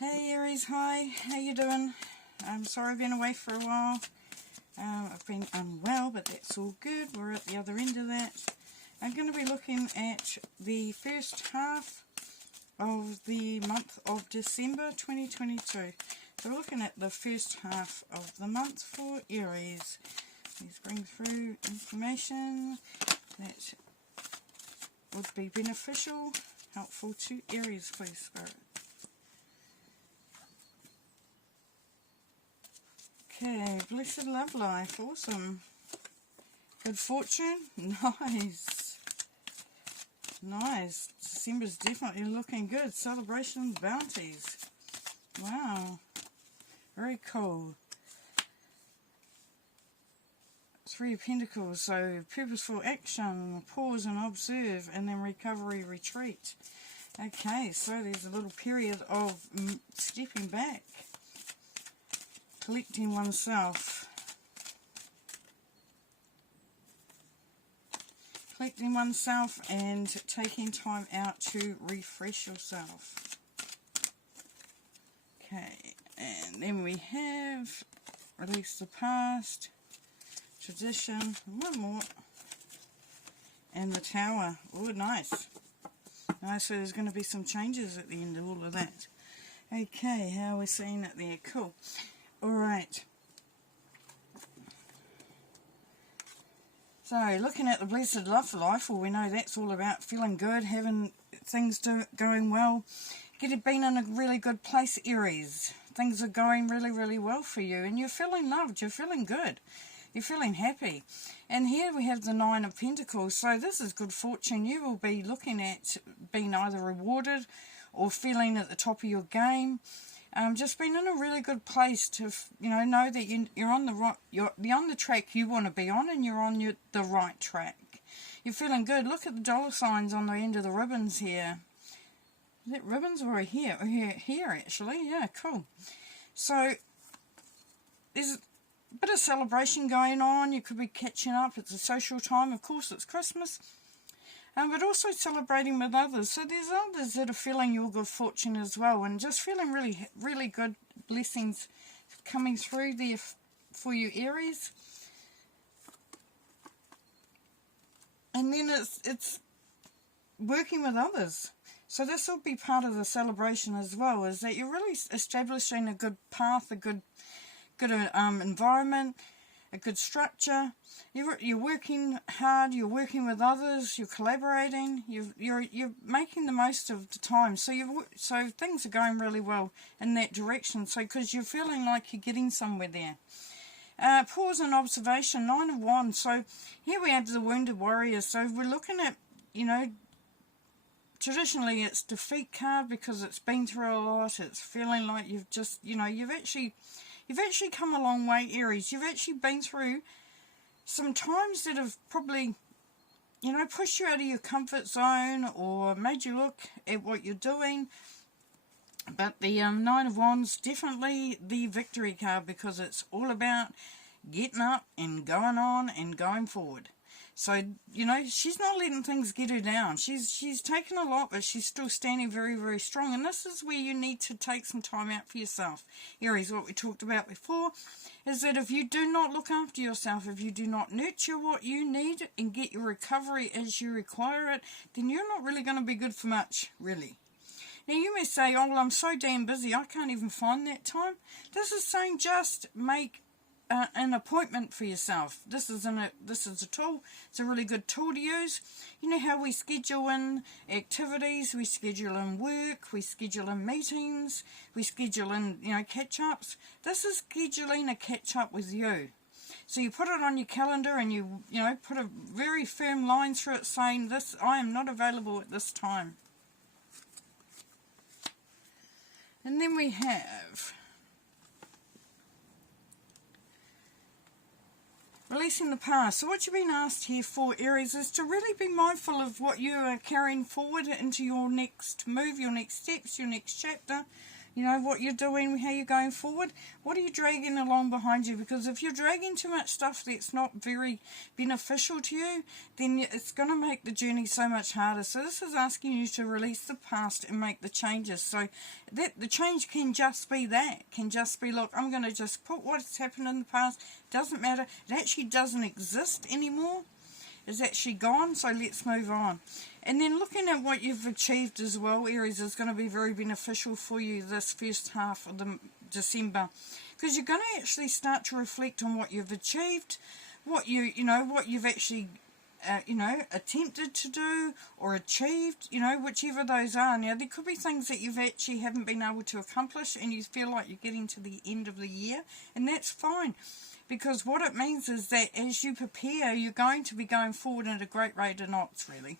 Hey Aries, hi, how you doing? I'm sorry I've been away for a while. I've been unwell, but that's all good. We're at the other end of that. I'm going to be looking at the first half of the month of December 2022. So we're looking at the first half of the month for Aries. Let's bring through information that would be beneficial, helpful to Aries, please, Spirit. Okay, blessed love life, awesome. Good fortune, nice. Nice, December's definitely looking good. Celebrations, bounties. Wow, very cool. Three of Pentacles, so purposeful action, pause and observe, and then recovery, retreat. Okay, so there's a little period of stepping back. Collecting oneself. Collecting oneself and taking time out to refresh yourself. Okay, and then we have release the past, tradition, one more, and the Tower. Oh, nice. Nice, so there's going to be some changes at the end of all of that. Okay, how are we seeing it there? Cool. Alright, so looking at the blessed love life, well, we know that's all about feeling good, having things going well, being in a really good place, Aries. Things are going really, really well for you, and you're feeling loved, you're feeling good, you're feeling happy. And here we have the Nine of Pentacles, so this is good fortune. You will be looking at being either rewarded or feeling at the top of your game. Just being in a really good place to, know that you're on the right, you're on the track you want to be on, and you're on the right track. You're feeling good. Look at the dollar signs on the end of the ribbons here. Is that ribbons or here? Or here actually. Yeah, cool. So there's a bit of celebration going on. You could be catching up. It's a social time. Of course, it's Christmas. But also celebrating with others. So there's others that are feeling your good fortune as well, and just feeling really, really good blessings coming through there for you, Aries. And then it's working with others. So this will be part of the celebration as well, is that you're really establishing a good path, a good environment, a good structure. You're working hard, you're working with others, you're collaborating, you're making the most of the time. So things are going really well in that direction. So because you're feeling like you're getting somewhere there. Pause and observation, Nine of Wands. So here we have the Wounded Warrior. So we're looking at, traditionally it's defeat card because it's been through a lot. It's feeling like you've just, you've actually come a long way, Aries. You've actually been through some times that have probably, pushed you out of your comfort zone or made you look at what you're doing. But the Nine of Wands, definitely the victory card, because it's all about getting up and going on and going forward. So, she's not letting things get her down. She's taken a lot, but she's still standing very, very strong. And this is where you need to take some time out for yourself. Aries, what we talked about before, is that if you do not look after yourself, if you do not nurture what you need and get your recovery as you require it, then you're not really going to be good for much, really. Now, you may say, oh, well, I'm so damn busy, I can't even find that time. This is saying just make an appointment for yourself. This is a tool. It's a really good tool to use. You know how we schedule in activities, we schedule in work, we schedule in meetings, we schedule in catch ups. This is scheduling a catch up with you. So you put it on your calendar and you put a very firm line through it saying this, I am not available at this time. And then we have releasing the past. So what you've been asked here for, Aries, is to really be mindful of what you are carrying forward into your next move, your next steps, your next chapter, You know, what you're doing, how you're going forward. What are you dragging along behind you? Because if you're dragging too much stuff that's not very beneficial to you, then it's going to make the journey so much harder. So this is asking you to release the past and make the changes. So that the change can just be that. Can just be, look, I'm going to just put what's happened in the past. Doesn't matter. It actually doesn't exist anymore. It's actually gone, so let's move on. And then looking at what you've achieved as well, Aries, is going to be very beneficial for you this first half of the December, because you're going to actually start to reflect on what you've achieved, what what you've actually attempted to do or achieved, whichever those are. Now, there could be things that you've actually haven't been able to accomplish, and you feel like you're getting to the end of the year, and that's fine. Because what it means is that as you prepare, you're going to be going forward at a great rate of knots, really.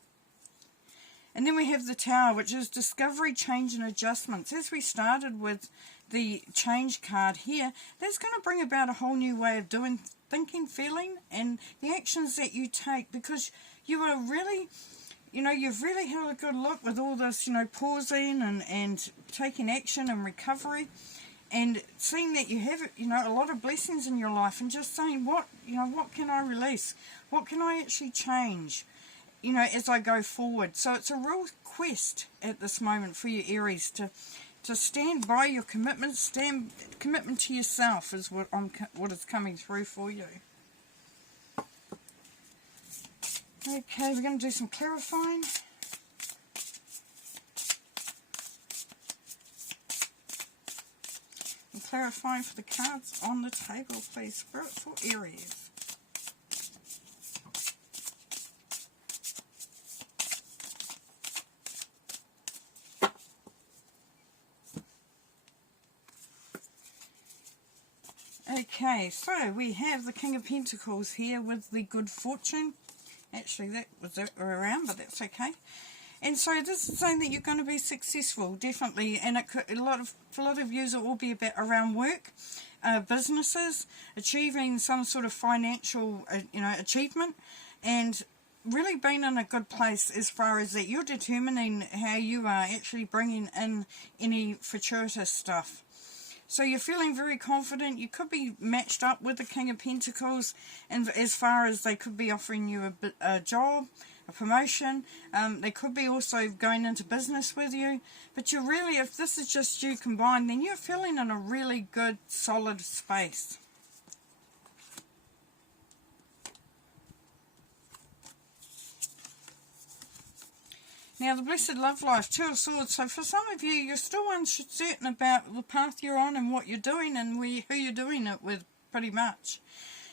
And then we have the Tower, which is discovery, change and adjustments. As we started with the change card here, that's going to bring about a whole new way of doing, thinking, feeling, and the actions that you take, because you are really, you've really had a good look with all this, pausing and taking action and recovery. And seeing that you have, a lot of blessings in your life, and just saying, what can I release? What can I actually change, as I go forward? So it's a real quest at this moment for you, Aries, to stand by your commitment. Commitment to yourself is what is coming through for you. Okay, we're going to do some clarifying. Clarifying for the cards on the table, please, Spirit, for Aries. Okay, so we have the King of Pentacles here with the good fortune. Actually, that was around, but that's okay. And so this is saying that you're going to be successful, definitely, and for a lot of you it will be about around work, businesses, achieving some sort of financial, achievement, and really being in a good place as far as that you're determining how you are actually bringing in any fortuitous stuff. So you're feeling very confident. You could be matched up with the King of Pentacles, and as far as they could be offering you a job, a promotion. They could be also going into business with you. But you're really, if this is just you combined, then you're feeling in a really good, solid space. Now, the Blessed Love Life, Two of Swords. So for some of you, you're still uncertain about the path you're on and what you're doing and who you're doing it with, pretty much.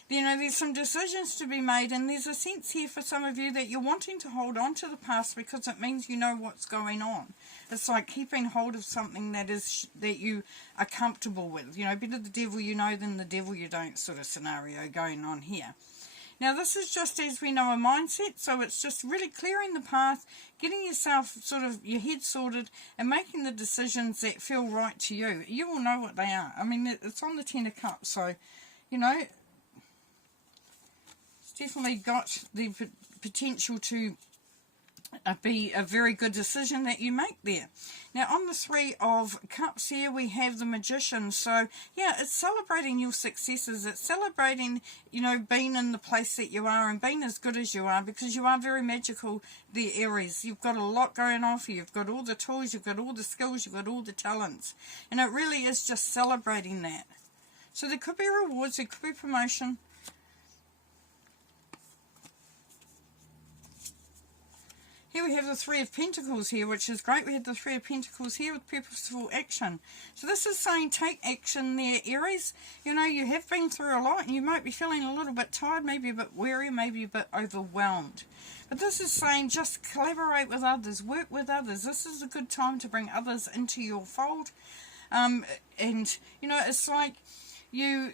There's some decisions to be made, and there's a sense here for some of you that you're wanting to hold on to the past because it means you know what's going on. It's like keeping hold of something that you are comfortable with. Better the devil you know than the devil you don't sort of scenario going on here. Now, this is just, as we know, a mindset, so it's just really clearing the path, getting yourself your head sorted, and making the decisions that feel right to you. You will know what they are. I mean, it's on the Ten of Cups, so, definitely got the potential to be a very good decision that you make there. Now, on the Three of Cups here, we have the Magician. So, yeah, it's celebrating your successes. It's celebrating, being in the place that you are and being as good as you are, because you are very magical, the Aries. You've got a lot going on for you. You've got all the tools, you've got all the skills, you've got all the talents. And it really is just celebrating that. So there could be rewards, there could be promotion. Here we have the Three of Pentacles here, which is great. We have the Three of Pentacles here with purposeful action. So this is saying take action there, Aries. You have been through a lot, and you might be feeling a little bit tired, maybe a bit weary, maybe a bit overwhelmed. But this is saying just collaborate with others, work with others. This is a good time to bring others into your fold. And, it's like you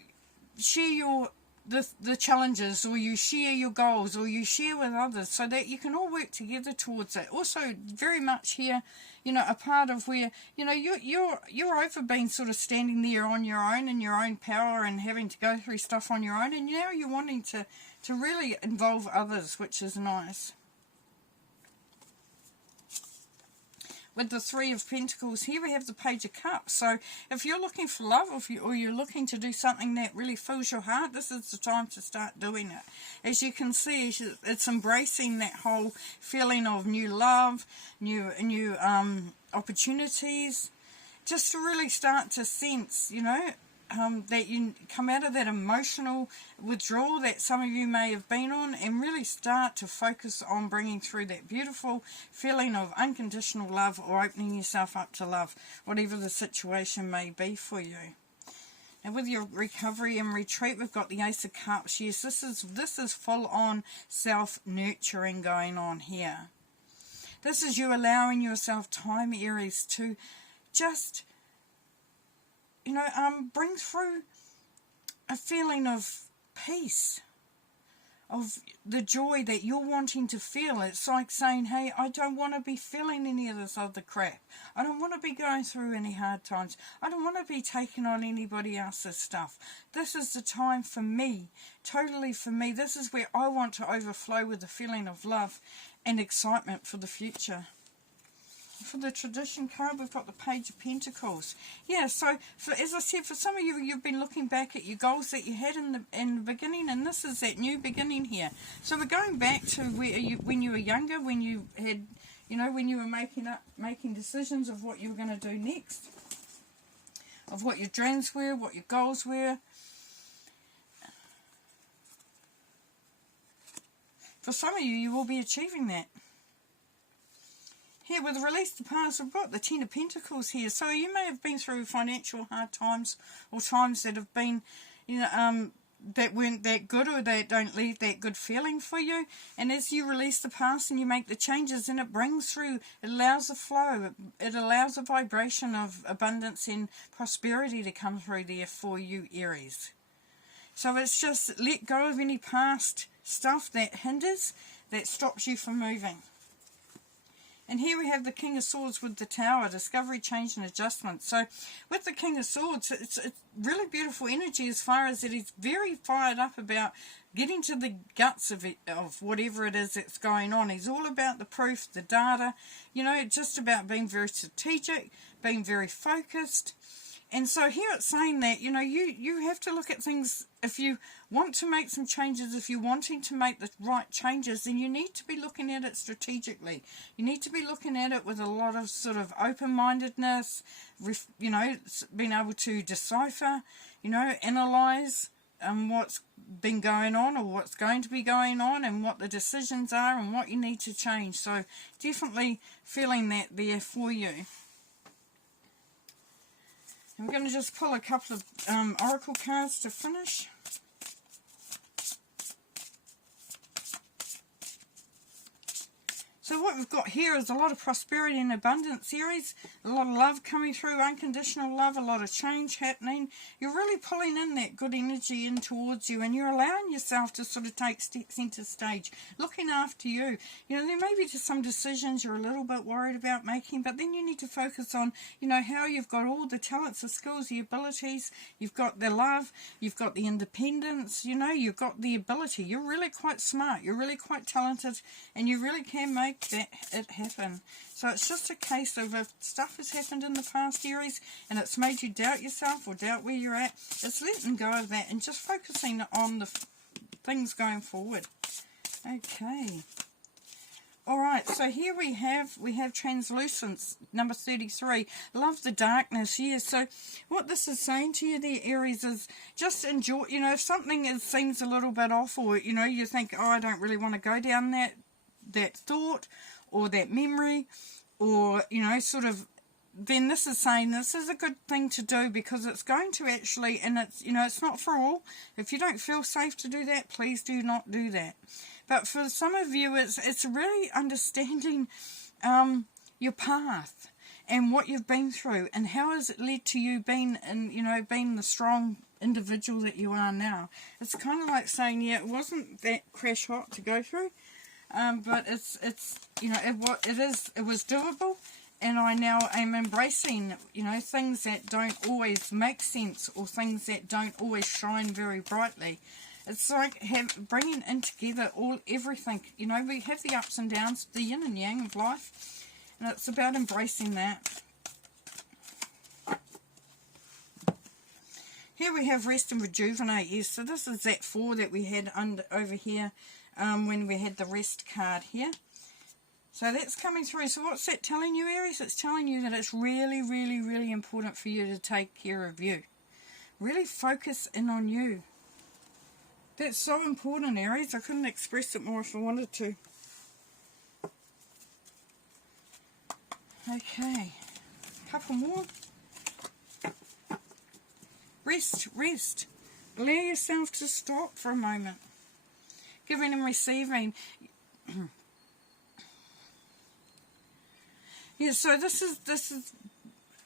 share the challenges, or you share your goals, or you share with others, so that you can all work together towards it. Also, very much here, a part of where you're over being sort of standing there on your own in your own power and having to go through stuff on your own, and now you're wanting to really involve others, which is nice. with the Three of Pentacles, here we have the Page of Cups. So if you're looking for love, or you're looking to do something that really fills your heart, this is the time to start doing it. As you can see, it's embracing that whole feeling of new love, new opportunities, just to really start to sense, you know, that you come out of that emotional withdrawal that some of you may have been on, and really start to focus on bringing through that beautiful feeling of unconditional love, or opening yourself up to love, whatever the situation may be for you. And with your recovery and retreat, we've got the Ace of Cups. Yes, this is full-on self-nurturing going on here. This is you allowing yourself time, Aries, to just, you know, bring through a feeling of peace, of the joy that you're wanting to feel. It's like saying, hey, I don't want to be feeling any of this other crap. I don't want to be going through any hard times. I don't want to be taking on anybody else's stuff. This is the time for me, totally for me. This is where I want to overflow with the feeling of love and excitement for the future. For the tradition card, we've got the Page of Pentacles. Yeah, so as I said, for some of you, you've been looking back at your goals that you had in the beginning, and this is that new beginning here. So we're going back to when you were younger, when you had, you know, when you were making decisions of what you were going to do next, of what your dreams were, what your goals were. For some of you, you will be achieving that. Here, with Release the Past, we've got the Ten of Pentacles here. So you may have been through financial hard times, or times that have been, you know, that weren't that good, or that don't leave that good feeling for you. And as you release the past and you make the changes, and it brings through, it allows a flow, it allows a vibration of abundance and prosperity to come through there for you, Aries. So it's just let go of any past stuff that hinders, that stops you from moving. And here we have the King of Swords with the Tower, discovery, change and adjustment. So with the King of Swords, it's really beautiful energy, as far as it is very fired up about getting to the guts of it, of whatever it is that's going on. He's all about the proof, the data, you know, just about being very strategic, being very focused. And so here it's saying that, you know, you have to look at things. If you want to make some changes, if you're wanting to make the right changes, then you need to be looking at it strategically. You need to be looking at it with a lot of sort of open-mindedness, you know, being able to decipher, you know, analyse what's been going on, or what's going to be going on, and what the decisions are, and what you need to change. So definitely feeling that there for you. I'm going to just pull a couple of oracle cards to finish. So what we've got here is a lot of prosperity and abundance, Aries. A lot of love coming through, unconditional love, a lot of change happening. You're really pulling in that good energy in towards you, and you're allowing yourself to sort of take centre stage, looking after you. You know, there may be just some decisions you're a little bit worried about making, but then you need to focus on, you know, how you've got all the talents, the skills, the abilities. You've got the love, you've got the independence, you know, you've got the ability. You're really quite smart, you're really quite talented, and you really can make it happen. So it's just a case of, if stuff has happened in the past, Aries, and it's made you doubt yourself or doubt where you're at, it's letting go of that and just focusing on the things going forward. Okay. Alright, so here we have translucence, number 33. Love the darkness. Yeah, so what this is saying to you there, Aries, is just enjoy, you know, if something seems a little bit off, or, you know, you think, oh, I don't really want to go down that thought or that memory, or, you know, sort of, then this is saying this is a good thing to do, because it's going to actually, and it's, you know, it's not for all. If you don't feel safe to do that, please do not do that. But for some of you, it's really understanding your path and what you've been through, and how has it led to you being, and, you know, being the strong individual that you are now. It's kind of like saying, yeah, it wasn't that crash hot to go through. But it's you know, it was doable, and I now am embracing, you know, things that don't always make sense, or things that don't always shine very brightly. It's like bringing in together everything. You know, we have the ups and downs, the yin and yang of life, And it's about embracing that. Here we have rest and rejuvenate. Yes, so this is that 4 that we had over here when we had the rest card here. So that's coming through. So what's that telling you, Aries? It's telling you that it's really, really, really important for you to take care of you. Really focus in on you. That's so important, Aries. I couldn't express it more if I wanted to. Okay. Couple more. Rest, rest. Allow yourself to stop for a moment. Giving and receiving. Yeah, so this is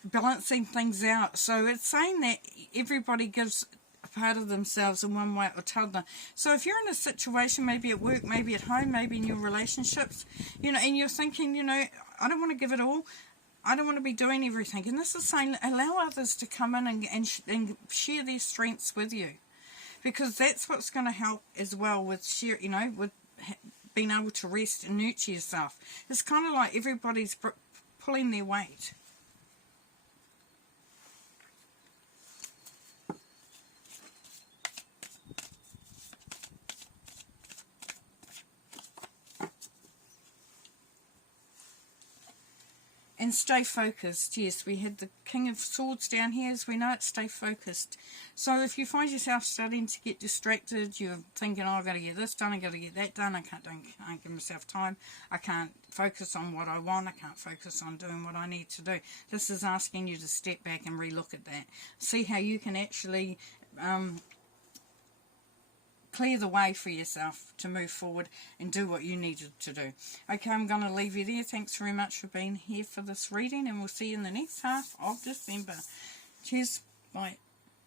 balancing things out. So it's saying that everybody gives a part of themselves in one way or t'other. So if you're in a situation, maybe at work, maybe at home, maybe in your relationships, you know, and you're thinking, you know, I don't want to give it all. I don't want to be doing everything. And this is saying allow others to come in and share their strengths with you. Because that's what's going to help as well with share, you know, with being able to rest and nurture yourself. It's kind of like everybody's pulling their weight. And stay focused. Yes, we had the King of Swords down here. As we know it, stay focused. So if you find yourself starting to get distracted, you're thinking, oh, I've got to get this done, I've got to get that done, I can't give myself time, I can't focus on what I want, I can't focus on doing what I need to do. This is asking you to step back and relook at that. See how you can actually clear the way for yourself to move forward and do what you needed to do. Okay, I'm going to leave you there. Thanks very much for being here for this reading, and we'll see you in the next half of December. Cheers. Bye.